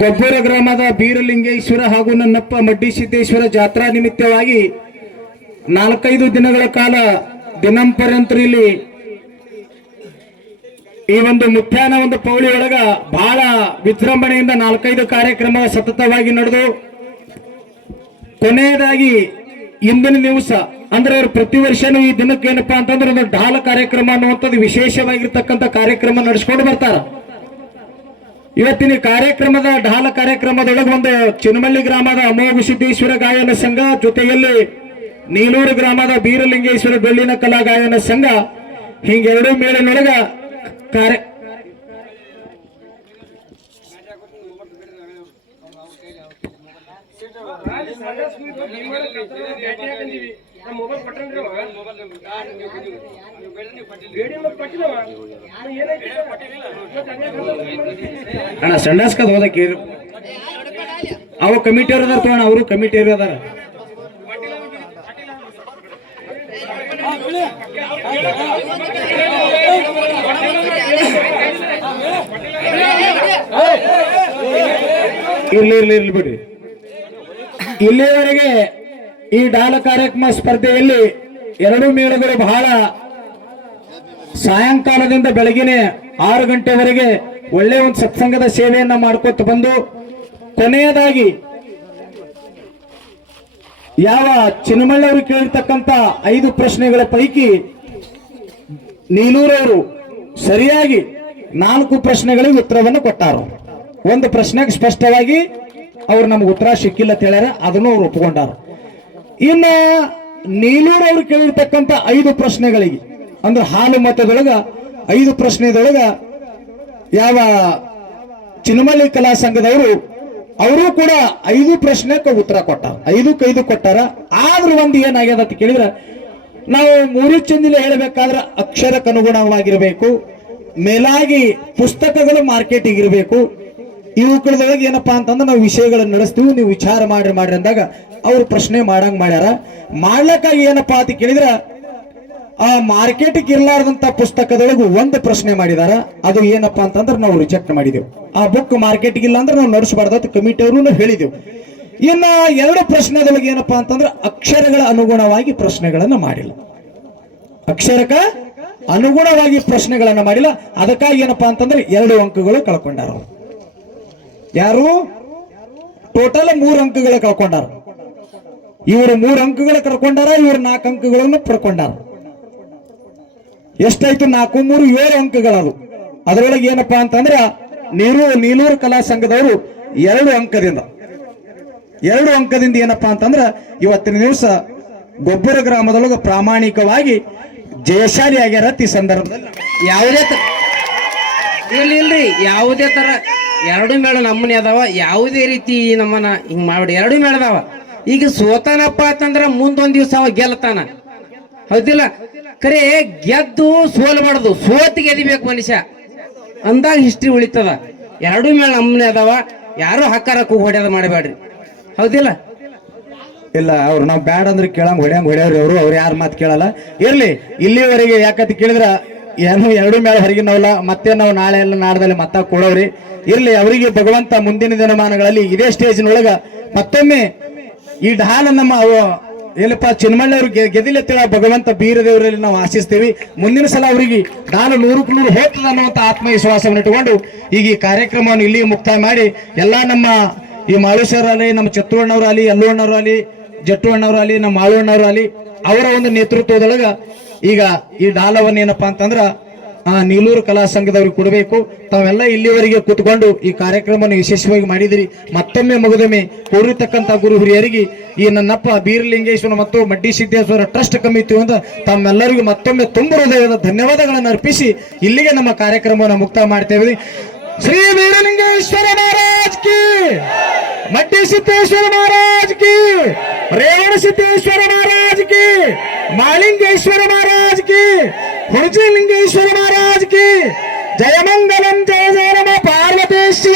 ಗೊಬ್ಬರ ಗ್ರಾಮದ ಬೀರಲಿಂಗೇಶ್ವರ ಹಾಗೂ ನನ್ನಪ್ಪ ಮಡ್ಡಿ ಸಿದ್ದೇಶ್ವರ ಜಾತ್ರಾ ನಿಮಿತ್ತವಾಗಿ ನಾಲ್ಕೈದು ದಿನಗಳ ಕಾಲ ದಿನಂಪರ್ಯಂತರಲ್ಲಿ ಈ ಒಂದು ಮುಖ್ಯಾನ ಒಂದು ಪೌಳಿ ಒಳಗ ಬಹಳ ವಿಜೃಂಭಣೆಯಿಂದ ನಾಲ್ಕೈದು ಕಾರ್ಯಕ್ರಮ ಸತತವಾಗಿ ನಡೆದು, ಕೊನೆಯದಾಗಿ ಇಂದಿನ ದಿವಸ, ಅಂದ್ರೆ ಅವ್ರು ಪ್ರತಿ ವರ್ಷನೂ ಈ ದಿನಕ್ಕೆ ಏನಪ್ಪಾ ಅಂತಂದ್ರೆ ಒಂದು ಢಾಲ ಕಾರ್ಯಕ್ರಮ ಅನ್ನುವಂಥದ್ದು ವಿಶೇಷವಾಗಿರ್ತಕ್ಕಂಥ ಕಾರ್ಯಕ್ರಮ ನಡೆಸ್ಕೊಂಡು ಬರ್ತಾರ. ಇವತ್ತಿನ ಕಾರ್ಯಕ್ರಮದ ಢಾಲ ಕಾರ್ಯಕ್ರಮದೊಳಗೆ ಒಂದು ಚಿನ್ಮಲ್ಲಿ ಗ್ರಾಮದ ಅಮೋಘ ಸಿದ್ದೇಶ್ವರ ಗಾಯನ ಸಂಘ, ಜೊತೆಯಲ್ಲಿ ನೀಲೂರು ಗ್ರಾಮದ ಬೀರಲಿಂಗೇಶ್ವರ ಬೆಳ್ಳಿನ ಕಲಾ ಗಾಯನ ಸಂಘ, ಹಿಂಗೆರಡು ಮೇಲಿನೊಳಗ ಕಾರ್ಯ ಅಣ್ಣ ಸಂಡಾಸ್ಕದ ಹೋದಕ್ಕೆ ಅವು ಅವ್ರ ಅದಾರ ತಗೋಣ ಅವರು ಅವ್ರ ಅದಾರ. ಇರ್ಲಿ ಇರ್ಲಿ ಇರ್ಲಿ ಬಿಡ್ರಿ. ಇಲ್ಲಿಯವರೆಗೆ ಈ ಡಾಲ ಕಾರ್ಯಕ್ರಮ ಸ್ಪರ್ಧೆಯಲ್ಲಿ ಎರಡು ಮೇಳಗಳು ಬಹಳ ಸಾಯಂಕಾಲದಿಂದ ಬೆಳಗಿನ ಆರು ಗಂಟೆವರೆಗೆ ಒಳ್ಳೆಯ ಒಂದು ಸತ್ಸಂಗದ ಸೇವೆಯನ್ನ ಮಾಡ್ಕೊತ ಬಂದು, ಕೊನೆಯದಾಗಿ ಯಾವ ಚಿನ್ನಮಳ್ಳವರು ಕೇಳಿರ್ತಕ್ಕಂಥ ಐದು ಪ್ರಶ್ನೆಗಳ ಪೈಕಿ ನೀಲೂರವರು ಸರಿಯಾಗಿ ನಾಲ್ಕು ಪ್ರಶ್ನೆಗಳಿಗೆ ಉತ್ತರವನ್ನು ಕೊಟ್ಟಾರು. ಒಂದು ಪ್ರಶ್ನೆಗೆ ಸ್ಪಷ್ಟವಾಗಿ ಅವ್ರು ನಮ್ಗೆ ಉತ್ತರ ಸಿಕ್ಕಿಲ್ಲ ಅಂತ ಹೇಳ್ಯಾರ, ಅದನ್ನು ಅವ್ರು ಒಪ್ಕೊಂಡಾರ. ಇನ್ನ ನೀಲೂರ್ ಅವ್ರು ಕೇಳಿರ್ತಕ್ಕಂಥ ಐದು ಪ್ರಶ್ನೆಗಳಿಗೆ, ಅಂದ್ರೆ ಹಾಲು ಮತದೊಳಗ ಐದು ಪ್ರಶ್ನೆದೊಳಗ ಯಾವ ಚಿನ್ನಮಲ್ಲಿ ಕಲಾ ಸಂಘದವರು, ಅವರು ಕೂಡ ಐದು ಪ್ರಶ್ನೆಕ್ಕೆ ಉತ್ತರ ಕೊಟ್ಟಾರ. ಕೈದು ಕೊಟ್ಟಾರ. ಆದ್ರೂ ಒಂದು ಏನಾಗ್ಯದ ಅಂತ ಕೇಳಿದ್ರೆ, ನಾವು ಮೂರು ಚಂದಿಲೆ ಹೇಳಬೇಕಾದ್ರೆ ಅಕ್ಷರಕ್ಕೆ ಅನುಗುಣವಾಗಿರಬೇಕು ಮೇಲಾಗಿ ಪುಸ್ತಕಗಳು ಮಾರ್ಕೆಟಿಗೆ ಇರಬೇಕು. ಇವುಗಳದೊಳಗೆ ಏನಪ್ಪಾ ಅಂತಂದ್ರೆ ನಾವು ವಿಷಯಗಳನ್ನ ನಡೆಸ್ತೀವಿ, ನೀವು ವಿಚಾರ ಮಾಡ್ರಿ ಮಾಡ್ರಿ ಅಂದಾಗ ಅವ್ರು ಪ್ರಶ್ನೆ ಮಾಡಂಗ್ ಮಾಡ್ಯಾರ. ಮಾಡ್ಲಕ್ಕ ಏನಪ್ಪಾ ಅಂತ ಕೇಳಿದ್ರ, ಆ ಮಾರ್ಕೆಟ್ಗೆ ಇರ್ಲಾರ್ದಂತ ಪುಸ್ತಕದೊಳಗೂ ಒಂದು ಪ್ರಶ್ನೆ ಮಾಡಿದಾರ. ಅದು ಏನಪ್ಪಾ ಅಂತಂದ್ರೆ ನಾವು ರಿಜೆಕ್ಟ್ ಮಾಡಿದೆವು. ಆ ಬುಕ್ ಮಾರ್ಕೆಟ್ಗೆ ಇಲ್ಲ ಅಂದ್ರೆ ನಾವು ನಡೆಸಬಾರ್ದು ಅಂತ ಕಮಿಟಿ ಅವರು ಹೇಳಿದೆವು. ಇನ್ನ ಎರಡು ಪ್ರಶ್ನೆದೊಳಗೆ ಏನಪ್ಪಾ ಅಂತಂದ್ರೆ ಅಕ್ಷರಗಳ ಅನುಗುಣವಾಗಿ ಪ್ರಶ್ನೆಗಳನ್ನ ಮಾಡಿಲ್ಲ. ಅಕ್ಷರಕ ಅನುಗುಣವಾಗಿ ಪ್ರಶ್ನೆಗಳನ್ನ ಮಾಡಿಲ್ಲ. ಅದಕ್ಕಾಗಿ ಏನಪ್ಪಾ ಅಂತಂದ್ರೆ ಎರಡು ಅಂಕಗಳು ಕಳ್ಕೊಂಡಾರ ಯಾರು? ಟೋಟಲ್ ಮೂರು ಅಂಕಗಳು ಕಳ್ಕೊಂಡಾರ. ಇವರು ಮೂರು ಅಂಕಗಳು ಕರ್ಕೊಂಡಾರ, ಇವರು ನಾಲ್ಕು ಅಂಕಗಳನ್ನು ಪಡ್ಕೊಂಡಾರ. ಎಷ್ಟಾಯ್ತು? ನಾಲ್ಕು, ಮೂರು, ಏಳು ಅಂಕಗಳದು ಅದರೊಳಗೆ ಏನಪ್ಪಾ ಅಂತಂದ್ರ, ನೀರು ನೀಲೂರು ಕಲಾ ಸಂಘದವರು ಎರಡು ಅಂಕದಿಂದ. ಎರಡು ಅಂಕದಿಂದ ಏನಪ್ಪಾ ಅಂತಂದ್ರ, ಇವತ್ತಿನ ದಿವಸ ಗೊಬ್ಬರ ಗ್ರಾಮದೊಳಗೆ ಪ್ರಾಮಾಣಿಕವಾಗಿ ಜಯಶಾಲಿ ಆಗ್ಯಾರ ಈ ಸಂದರ್ಭದಲ್ಲಿ. ಯಾವುದೇ ಇಲ್ಲಿ ಇಲ್ರಿ ಯಾವುದೇ ತರ ಎರಡು ಮೇಳ ನಮ್ಮನೆ ಅದಾವ. ಯಾವುದೇ ರೀತಿ ನಮ್ಮನ್ನ ಹಿಂಗ್ ಮಾಡಿ ಎರಡು ಮೇಳ ಅದಾವ. ಈಗ ಸೋತಾನಪ್ಪ ಅಂತಂದ್ರ ಮುಂದೊಂದ್ ದಿವ್ಸ ಅವ ಗೆಲ್ತಾನ. ಹೌದಿಲ್ಲ? ಕರೆ ಗೆದ್ದು ಸೋಲ್ಬಾರ್ದು ಸೋತ್ ಗೆದಿಬೇಕು ಮನುಷ್ಯ. ಅಂದಾಗ ಹಿಸ್ಟ್ರಿ ಉಳಿತದ. ಎರಡು ಮೇಲೆ ನಮ್ಮನೆ ಅದಾವ, ಯಾರು ಹಕ್ಕಾರಕ್ಕೂ ಹೊಡ್ಯದ ಮಾಡಬೇಡ್ರಿ. ಹೌದಿಲ್ಲ? ಇಲ್ಲ, ಅವ್ರು ನಾವು ಬ್ಯಾಡ್ ಅಂದ್ರೆ ಕೇಳಂಗ್ ಹೊಡ್ಯಂಗ್ ಹೊಡ್ಯಾವ್ರಿ ಅವರು, ಅವ್ರು ಯಾರು ಮಾತು ಕೇಳಲ್ಲ. ಇರ್ಲಿ, ಇಲ್ಲಿವರೆಗೆ ಯಾಕಂತ ಕೇಳಿದ್ರ, ಏನು ಎರಡು ಮೇಳ ಹೊರಗಿನವಲ್ಲ ಮತ್ತೆ ನಾವು ನಾಳೆ ಎಲ್ಲ ನಾಡದಲ್ಲಿ ಮತ್ತ ಕೊಡೋರಿ ಇರ್ಲಿ, ಅವರಿಗೆ ಭಗವಂತ ಮುಂದಿನ ದಿನಮಾನಗಳಲ್ಲಿ ಇದೇ ಸ್ಟೇಜ್ನೊಳಗ ಮತ್ತೊಮ್ಮೆ ಈ ಢಾಲ ನಮ್ಮ ಅವ- ಚಿನ್ಮಣ್ಣವ್ರು ಗೆದಿಲೆತ್ತಿಳ ಭಗವಂತ ಬೀರದೇವರಲ್ಲಿ ನಾವು ಆಶಿಸ್ತೇವೆ. ಮುಂದಿನ ಸಲ ಅವರಿಗೆ ನಾನು ನೂರಕ್ಕೆ ನೂರು ಹೋಗ್ತದ ಅನ್ನುವಂಥ ಆತ್ಮವಿಶ್ವಾಸವನ್ನು ಇಟ್ಟುಕೊಂಡು ಈಗ ಈ ಕಾರ್ಯಕ್ರಮವನ್ನು ಇಲ್ಲಿ ಮುಕ್ತಾಯ ಮಾಡಿ ಎಲ್ಲ ನಮ್ಮ ಈ ಮಾಳೇಶ್ವರ ಅಲ್ಲಿ ನಮ್ಮ ಚತ್ತುವಣ್ಣವ್ರು ಅಲ್ಲಿ ಯಲ್ಲುವಣ್ಣವ್ರು ಅಲ್ಲಿ ಜಟ್ಟು ಅಲ್ಲಿ ಅಲಿ ನಮ್ಮ ಮಾಳುವಣ್ಣವ್ರು ಅಲ್ಲಿ ಅವರ ಒಂದು ನೇತೃತ್ವದೊಳಗ ಈಗ ಈ ಡಾಲವನ್ನ ಏನಪ್ಪಾ ಅಂತಂದ್ರ ನೀಲೂರು ಕಲಾ ಸಂಘದವ್ರಿಗೆ ಕೊಡಬೇಕು. ತಾವೆಲ್ಲ ಇಲ್ಲಿವರೆಗೆ ಕೂತ್ಕೊಂಡು ಈ ಕಾರ್ಯಕ್ರಮವನ್ನು ಯಶಸ್ವಿಯಾಗಿ ಮಾಡಿದಿರಿ. ಮತ್ತೊಮ್ಮೆ ಮುಗಿದೊಮ್ಮೆ ಕೋರಿರ್ತಕ್ಕಂಥ ಗುರು ಹಿರಿಯರಿಗೆ ಈ ನನ್ನಪ್ಪ ಬೀರಲಿಂಗೇಶ್ವರ ಮತ್ತು ಮಡ್ಡಿ ಸಿದ್ದೇಶ್ವರ ಟ್ರಸ್ಟ್ ಕಮಿಟಿ ಅಂತ ತಮ್ಮೆಲ್ಲರಿಗೂ ಮತ್ತೊಮ್ಮೆ ತುಂಬ ಹೃದಯದ ಧನ್ಯವಾದಗಳನ್ನು ಅರ್ಪಿಸಿ ಇಲ್ಲಿಗೆ ನಮ್ಮ ಕಾರ್ಯಕ್ರಮವನ್ನು ಮುಕ್ತಾಯ ಮಾಡ್ತೇವೆ ಶ್ರೀ ಬೀರಲಿಂಗೇಶ್ವರ ಮಹಾರಾಜ್ ಕಿ! ಮಡ್ಡಿ ಸಿದ್ದೇಶ್ವರ ಮಹಾರಾಜ್ ಕಿ! ರೇವಣ ಸಿದ್ದೇಶ್ವರ ಮಹಾರಾಜ್ ಕಿ! ಮಾಲಿಂಗೇಶ್ವರ ಮಹಾರಾಜ್ ಕಿ! లింగేశ్వర మహారాజ్కి జయమంగళం జయ జయ నమ. పార్వతీ శ్రీ